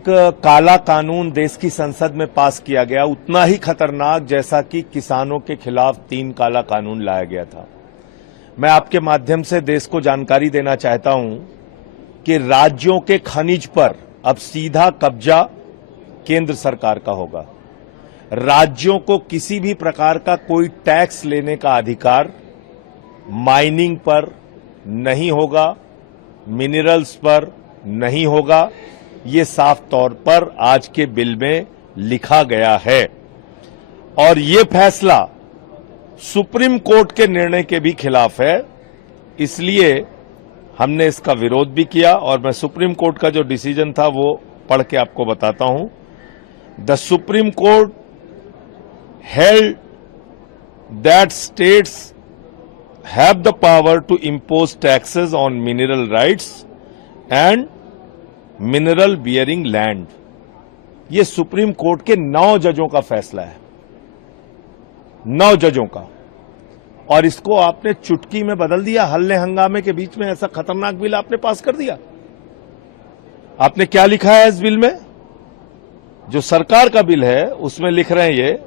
एक काला कानून देश की संसद में पास किया गया, उतना ही खतरनाक जैसा कि किसानों के खिलाफ 3 काला कानून लाया गया था। मैं आपके माध्यम से देश को जानकारी देना चाहता हूं कि राज्यों के खनिज पर अब सीधा कब्जा केंद्र सरकार का होगा। राज्यों को किसी भी प्रकार का कोई टैक्स लेने का अधिकार माइनिंग पर नहीं होगा, मिनरल्स पर नहीं होगा। ये साफ तौर पर आज के बिल में लिखा गया है और ये फैसला सुप्रीम कोर्ट के निर्णय के भी खिलाफ है। इसलिए हमने इसका विरोध भी किया और मैं सुप्रीम कोर्ट का जो डिसीजन था वो पढ़ के आपको बताता हूं। The supreme court held that states have the power to impose taxes on mineral rights and mineral bearing land। ये सुप्रीम कोर्ट के 9 जजों का फैसला है, 9 जजों का, और इसको आपने चुटकी में बदल दिया। हल्ले हंगामे के बीच में ऐसा खतरनाक बिल आपने पास कर दिया। आपने क्या लिखा है इस बिल में? जो सरकार का बिल है उसमें लिख रहे हैं ये,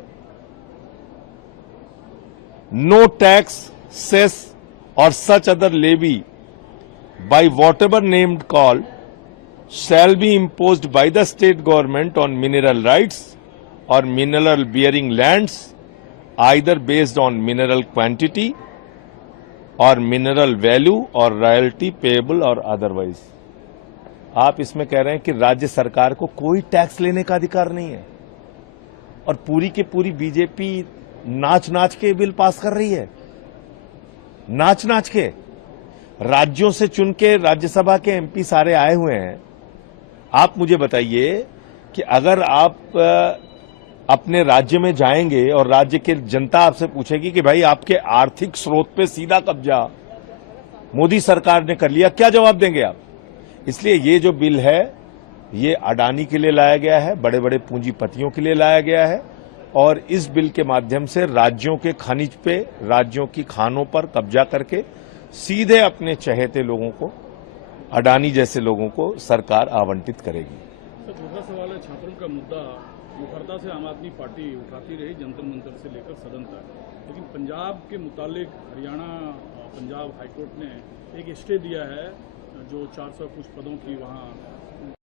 no tax, cess or such other levy by whatever named call shall be imposed by the state government on mineral rights or mineral bearing lands either based on mineral quantity or mineral value or royalty payable or otherwise। आप इसमें कह रहे हैं कि राज्य सरकार को कोई टैक्स लेने का अधिकार नहीं है और पूरी की पूरी बीजेपी नाच नाच के बिल पास कर रही है। नाच नाच के राज्यों से चुन के राज्यसभा के एमपी सारे आए हुए हैं। आप मुझे बताइए कि अगर आप अपने राज्य में जाएंगे और राज्य की जनता आपसे पूछेगी कि भाई आपके आर्थिक स्रोत पे सीधा कब्जा मोदी सरकार ने कर लिया, क्या जवाब देंगे आप? इसलिए ये जो बिल है ये अडानी के लिए लाया गया है, बड़े बड़े पूंजीपतियों के लिए लाया गया है और इस बिल के माध्यम से राज्यों के खनिज पे, राज्यों की खानों पर कब्जा करके सीधे अपने चहेते लोगों को, अडानी जैसे लोगों को सरकार आवंटित करेगी। तो दूसरा सवाल है, छात्रों का मुद्दा मुखरता से आम आदमी पार्टी उठाती रही जंतर मंतर से लेकर सदन तक, लेकिन पंजाब के मुतालिक हरियाणा पंजाब हाईकोर्ट ने एक स्टे दिया है जो 400 कुछ पदों की वहाँ